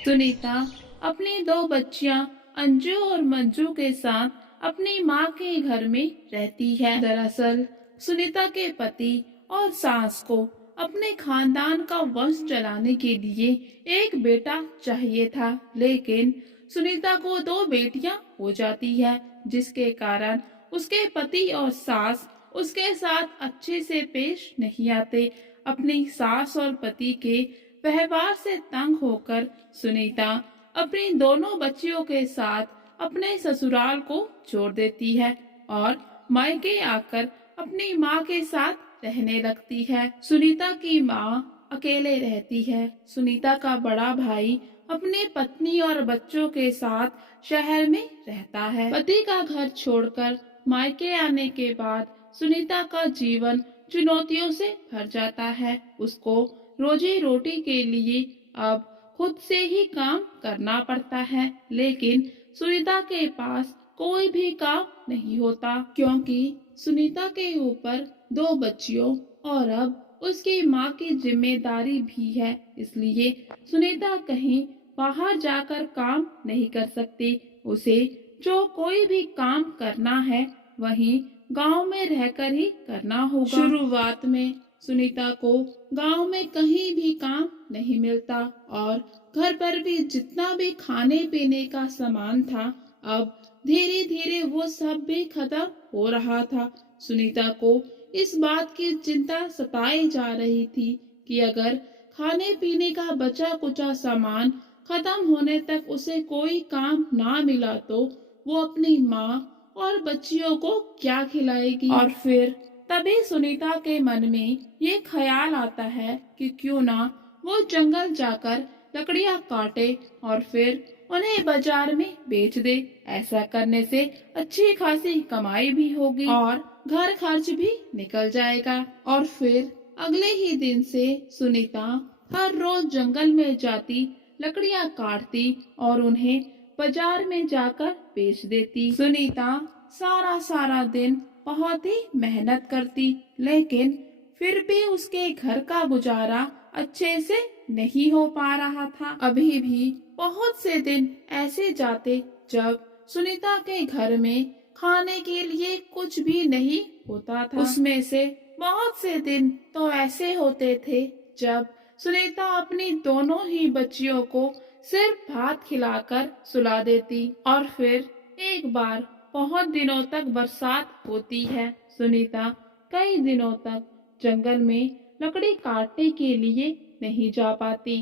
सुनीता अपनी दो बच्चियां अंजू और मंजू के साथ अपनी माँ के घर में रहती है। दरअसल सुनीता के पति और सास को अपने खानदान का वंश चलाने के लिए एक बेटा चाहिए था, लेकिन सुनीता को दो बेटियां हो जाती है, जिसके कारण उसके पति और सास उसके साथ अच्छे से पेश नहीं आते। अपनी सास और पति के व्यवहार से तंग होकर सुनीता अपनी दोनों बच्चियों के साथ अपने ससुराल को छोड़ देती है और मायके आकर अपनी माँ के साथ रहने लगती है। सुनीता की माँ अकेले रहती है। सुनीता का बड़ा भाई अपनी पत्नी और बच्चों के साथ शहर में रहता है। पति का घर छोड़कर मायके आने के बाद सुनीता का जीवन चुनौतियों से भर जाता है। उसको रोजी रोटी के लिए अब खुद से ही काम करना पड़ता है, लेकिन सुनीता के पास कोई भी काम नहीं होता, क्योंकि सुनीता के ऊपर दो बच्चियों और अब उसकी माँ की जिम्मेदारी भी है। इसलिए सुनीता कहीं बाहर जाकर काम नहीं कर सकती। उसे जो कोई भी काम करना है वहीं गांव में रहकर ही करना होगा। शुरुआत में सुनीता को गांव में कहीं भी काम नहीं मिलता और घर पर भी जितना भी खाने पीने का सामान था, अब धीरे धीरे वो सब भी खत्म हो रहा था। सुनीता को इस बात की चिंता सताई जा रही थी कि अगर खाने पीने का बचा कुचा सामान खत्म होने तक उसे कोई काम ना मिला तो वो अपनी माँ और बच्चियों को क्या खिलाएगी। और फिर तभी सुनीता के मन में ये ख्याल आता है कि क्यों ना वो जंगल जाकर लकड़ियां काटे और फिर उन्हें बाजार में बेच दे। ऐसा करने से अच्छी खासी कमाई भी होगी और घर खर्च भी निकल जाएगा। और फिर अगले ही दिन से सुनीता हर रोज जंगल में जाती, लकड़ियां काटती और उन्हें बाजार में जाकर बेच देती। सुनीता सारा सारा दिन बहुत ही मेहनत करती, लेकिन फिर भी उसके घर का गुजारा अच्छे से नहीं हो पा रहा था। अभी भी बहुत से दिन ऐसे जाते जब सुनीता के घर में खाने के लिए कुछ भी नहीं होता था। उसमें से बहुत से दिन तो ऐसे होते थे जब सुनीता अपनी दोनों ही बच्चियों को सिर्फ भात खिलाकर सुला देती। और फिर एक बार बहुत दिनों तक बरसात होती है। सुनीता कई दिनों तक जंगल में लकड़ी काटने के लिए नहीं जा पाती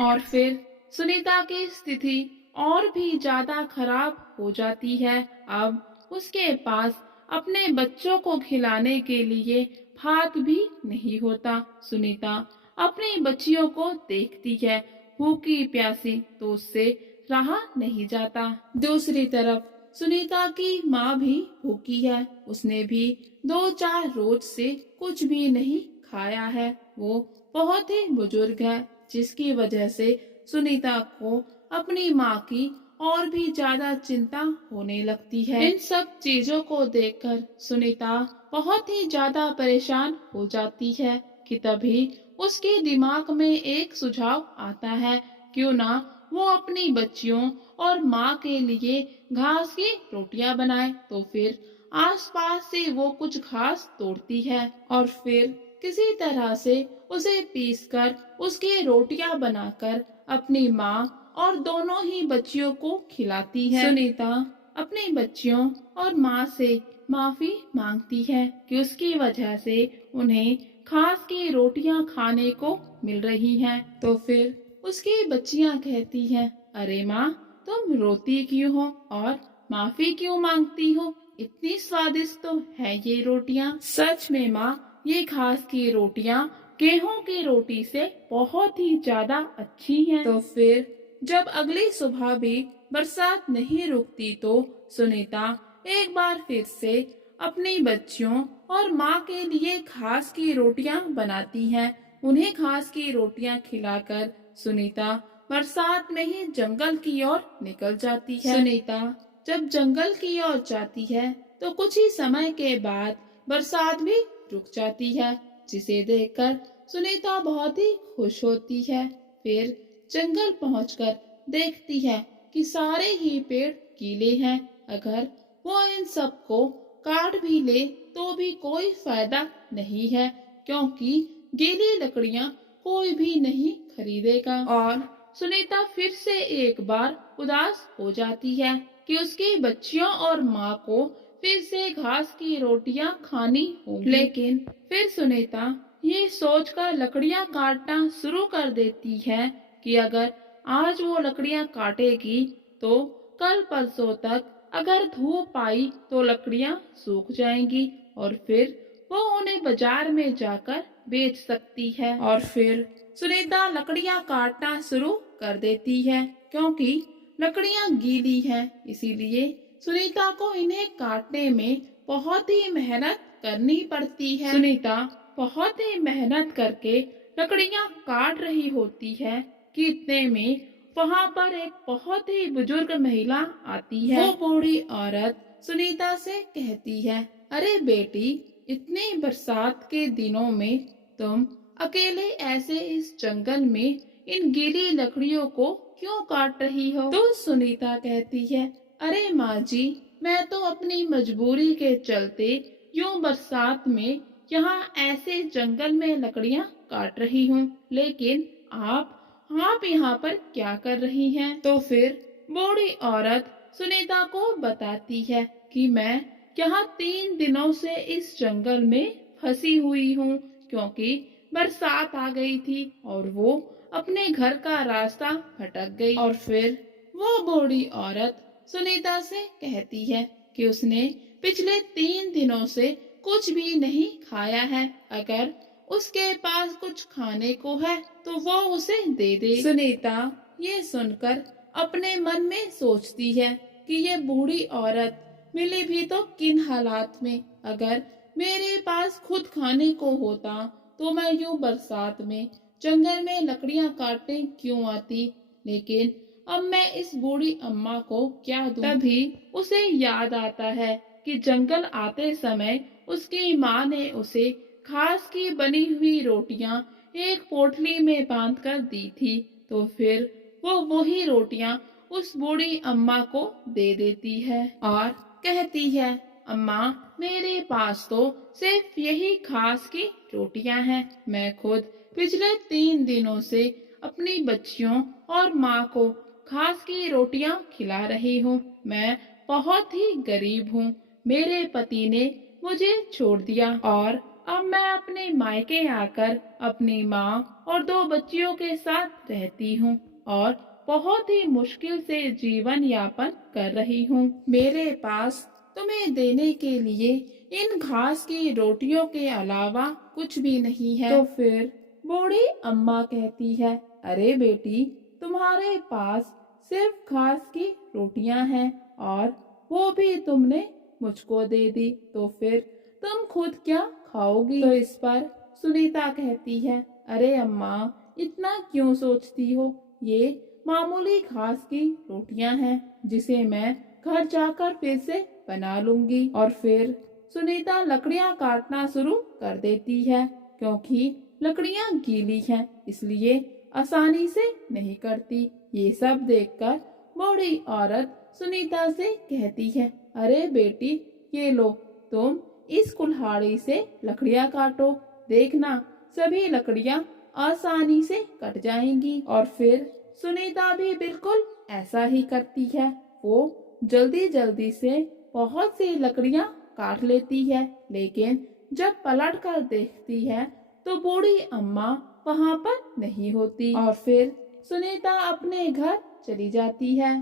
और फिर सुनीता की स्थिति और भी ज्यादा खराब हो जाती है। अब उसके पास अपने बच्चों को खिलाने के लिए भात भी नहीं होता। सुनीता अपनी बच्चियों को देखती है भूखी प्यासी, तो उससे रहा नहीं जाता। दूसरी तरफ सुनीता की माँ भी भूखी है। उसने भी 2-4 रोज से कुछ भी नहीं खाया है। वो बहुत ही बुजुर्ग है, जिसकी वजह से सुनीता को अपनी माँ की और भी ज्यादा चिंता होने लगती है। इन सब चीजों को देखकर सुनीता बहुत ही ज्यादा परेशान हो जाती है कि तभी उसके दिमाग में एक सुझाव आता है, क्यों ना वो अपनी बच्चियों और माँ के लिए घास की रोटियां बनाए। तो फिर आसपास से वो कुछ घास तोड़ती है और फिर किसी तरह से उसे पीसकर उसकी रोटियां बनाकर अपनी माँ और दोनों ही बच्चियों को खिलाती है। सुनीता अपनी बच्चियों और माँ से माफी मांगती है कि उसकी वजह से उन्हें घास की रोटियां खाने को मिल रही हैं। तो फिर उसकी बच्चियां कहती हैं, अरे माँ, तुम रोती क्यों हो और माफी क्यों मांगती हो? इतनी स्वादिष्ट तो है ये रोटियां। सच में माँ, ये घास की रोटियां गेहूं की रोटी से बहुत ही ज्यादा अच्छी हैं। तो फिर जब अगली सुबह भी बरसात नहीं रुकती तो सुनीता एक बार फिर से अपनी बच्चियों और माँ के लिए घास की रोटियां बनाती हैं। उन्हें घास की रोटियां खिलाकर सुनीता बरसात में ही जंगल की ओर निकल जाती है। सुनीता जब जंगल की ओर जाती है तो कुछ ही समय के बाद बरसात भी रुक जाती है, जिसे देखकर सुनीता बहुत ही खुश होती है। फिर जंगल पहुंचकर देखती है कि सारे ही पेड़ गीले हैं। अगर वो इन सबको काट भी ले तो भी कोई फायदा नहीं है, क्योंकि गीली लकड़ियां कोई भी नहीं खरीदेगा। और सुनीता फिर से एक बार उदास हो जाती है कि उसकी बच्चियों और माँ को फिर से घास की रोटियां खानी होंगी। लेकिन फिर सुनीता ये सोचकर लकड़ियां काटना शुरू कर देती है कि अगर आज वो लकड़ियां काटेगी तो कल परसों तक अगर धूप आई तो लकड़ियां सूख जाएंगी और फिर वो उन्हें बाजार में जाकर बेच सकती है। और फिर सुनीता लकड़ियां काटना शुरू कर देती है, क्योंकि लकड़ियां गीली हैं, इसीलिए सुनीता को इन्हें काटने में बहुत ही मेहनत करनी पड़ती है। सुनीता बहुत ही मेहनत करके लकड़ियां काट रही होती है कि इतने में वहाँ पर एक बहुत ही बुजुर्ग महिला आती है। वो बूढ़ी औरत सुनीता से कहती है, अरे बेटी, इतनी बरसात के दिनों में तुम अकेले ऐसे इस जंगल में इन गीली लकड़ियों को क्यों काट रही हो? तो सुनीता कहती है, अरे माँ जी, मैं तो अपनी मजबूरी के चलते यूं बरसात में यहाँ ऐसे जंगल में लकड़ियाँ काट रही हूँ, लेकिन आप यहाँ पर क्या कर रही हैं? तो फिर बूढ़ी औरत सुनीता को बताती है कि मैं यहाँ 3 दिनों से इस जंगल में फंसी हुई हूँ, क्योंकि बरसात आ गई थी और वो अपने घर का रास्ता भटक गई। और फिर वो बूढ़ी औरत सुनीता से कहती है कि उसने पिछले 3 दिनों से कुछ भी नहीं खाया है। अगर उसके पास कुछ खाने को है तो वो उसे दे दे। सुनीता ये सुनकर अपने मन में सोचती है कि ये बूढ़ी औरत मिली भी तो किन हालात में। अगर मेरे पास खुद खाने को होता तो मैं यूं बरसात में जंगल में लकड़ियां काटने क्यों आती, लेकिन अब मैं इस बूढ़ी अम्मा को क्या दूं? तभी उसे याद आता है कि जंगल आते समय उसकी माँ ने उसे घास की बनी हुई रोटियां एक पोटली में बांध कर दी थी। तो फिर वो वही रोटियां उस बूढ़ी अम्मा को दे देती है और कहती है, अम्मा, मेरे पास तो सिर्फ यही घास की रोटियां हैं। मैं खुद पिछले 3 दिनों से अपनी बच्चियों और माँ को घास की रोटियां खिला रही हूँ। मैं बहुत ही गरीब हूँ। मेरे पति ने मुझे छोड़ दिया और अब मैं अपने मायके आकर अपनी माँ और 2 बच्चियों के साथ रहती हूँ और बहुत ही मुश्किल से जीवन यापन कर रही हूँ। मेरे पास तुम्हें देने के लिए इन घास की रोटियों के अलावा कुछ भी नहीं है। तो फिर बूढ़ी अम्मा कहती है, अरे बेटी, तुम्हारे पास सिर्फ घास की रोटियां हैं और वो भी तुमने मुझको दे दी, तो फिर तुम खुद क्या खाओगी? तो इस पर सुनीता कहती है, अरे अम्मा, इतना क्यों सोचती हो? ये मामूली घास की रोटियां हैं, जिसे मैं घर जाकर फिर से बना लूंगी। और फिर सुनीता लकड़ियां काटना शुरू कर देती है, क्योंकि लकड़ियां गीली हैं, इसलिए आसानी से नहीं कटती। ये सब देखकर बूढ़ी औरत सुनीता से कहती है, अरे बेटी, ये लो, तुम इस कुल्हाड़ी से लकड़ियां काटो, देखना सभी लकड़ियां आसानी से कट जाएंगी। और फिर सुनीता भी बिल्कुल ऐसा ही करती है। वो जल्दी जल्दी से बहुत सी लकड़ियां काट लेती है, लेकिन जब पलट कर देखती है तो बूढ़ी अम्मा वहाँ पर नहीं होती। और फिर सुनीता अपने घर चली जाती है।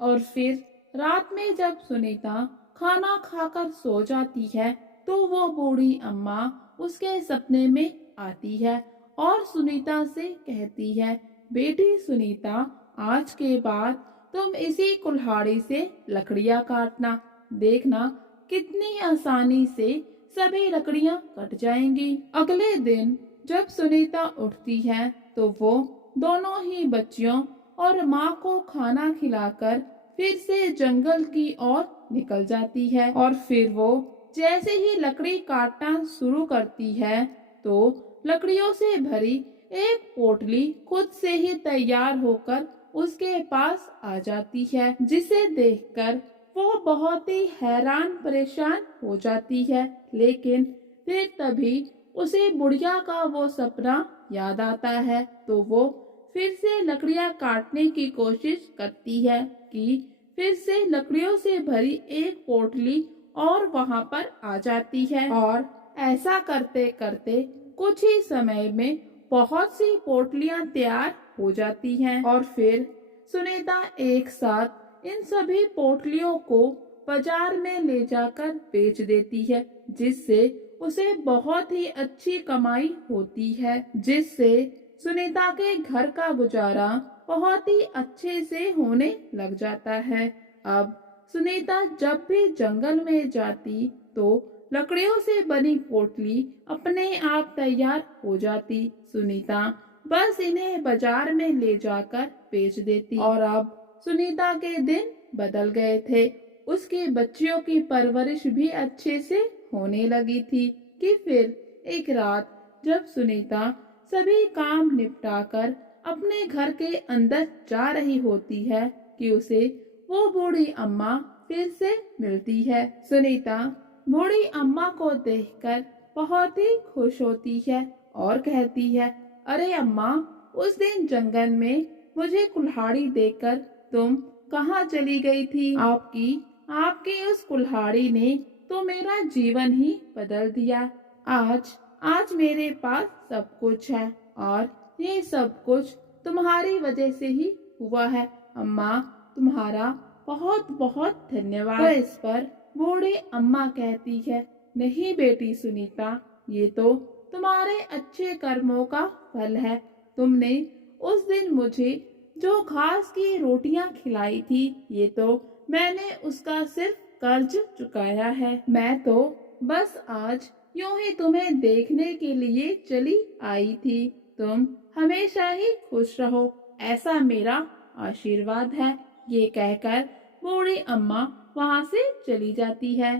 और फिर रात में जब सुनीता खाना खाकर सो जाती है तो वो बूढ़ी अम्मा उसके सपने में आती है और सुनीता से कहती है, बेटी सुनीता, आज के बाद तुम इसी कुल्हाड़ी से लकड़ियां काटना, देखना कितनी आसानी से सभी लकड़ियां कट जाएंगी। अगले दिन जब सुनीता उठती है तो वो दोनों ही बच्चियों और माँ को खाना खिलाकर फिर से जंगल की ओर निकल जाती है। और फिर वो जैसे ही लकड़ी काटना शुरू करती है तो लकड़ियों से भरी एक पोटली खुद से ही तैयार होकर उसके पास आ जाती है, जिसे देखकर वो बहुत ही हैरान परेशान हो जाती है। लेकिन फिर तभी उसे बुढ़िया का वो सपना याद आता है, तो वो फिर से लकड़ियां काटने की कोशिश करती है कि फिर से लकड़ियों से भरी एक पोटली और वहां पर आ जाती है। और ऐसा करते करते कुछ ही समय में बहुत सी पोटलियां तैयार हो जाती हैं और फिर सुनीता एक साथ इन सभी पोटलियों को बाजार में ले जाकर बेच देती है, जिससे उसे बहुत ही अच्छी कमाई होती है, जिससे सुनीता के घर का गुजारा बहुत ही अच्छे से होने लग जाता है। अब सुनीता जब भी जंगल में जाती तो लकड़ियों से बनी पोटली अपने आप तैयार हो जाती। सुनीता बस इन्हें बाजार में ले जाकर बेच देती और अब सुनीता के दिन बदल गए थे। उसकी बच्चियों की परवरिश भी अच्छे से होने लगी थी कि फिर एक रात जब सुनीता सभी काम निपटाकर अपने घर के अंदर जा रही होती है कि उसे वो बूढ़ी अम्मा फिर से मिलती है। सुनीता बूढ़ी अम्मा को देखकर बहुत ही खुश होती है और कहती है, अरे अम्मा, उस दिन जंगल में मुझे कुल्हाड़ी देकर तुम कहाँ चली गई थी? आपकी उस कुल्हाड़ी ने तो मेरा जीवन ही बदल दिया। आज मेरे पास सब कुछ है और ये सब कुछ तुम्हारी वजह से ही हुआ है। अम्मा, तुम्हारा बहुत बहुत धन्यवाद। तो इस पर बूढ़ी अम्मा कहती है, नहीं बेटी सुनीता, ये तो तुम्हारे अच्छे कर्मों का फल है। तुमने उस दिन मुझे जो घास की रोटियां खिलाई थी, ये तो मैंने उसका सिर्फ कर्ज चुकाया है। मैं तो बस आज यूं ही तुम्हें देखने के लिए चली आई थी। तुम हमेशा ही खुश रहो, ऐसा मेरा आशीर्वाद है। ये कहकर बूढ़ी अम्मा वहां से चली जाती है।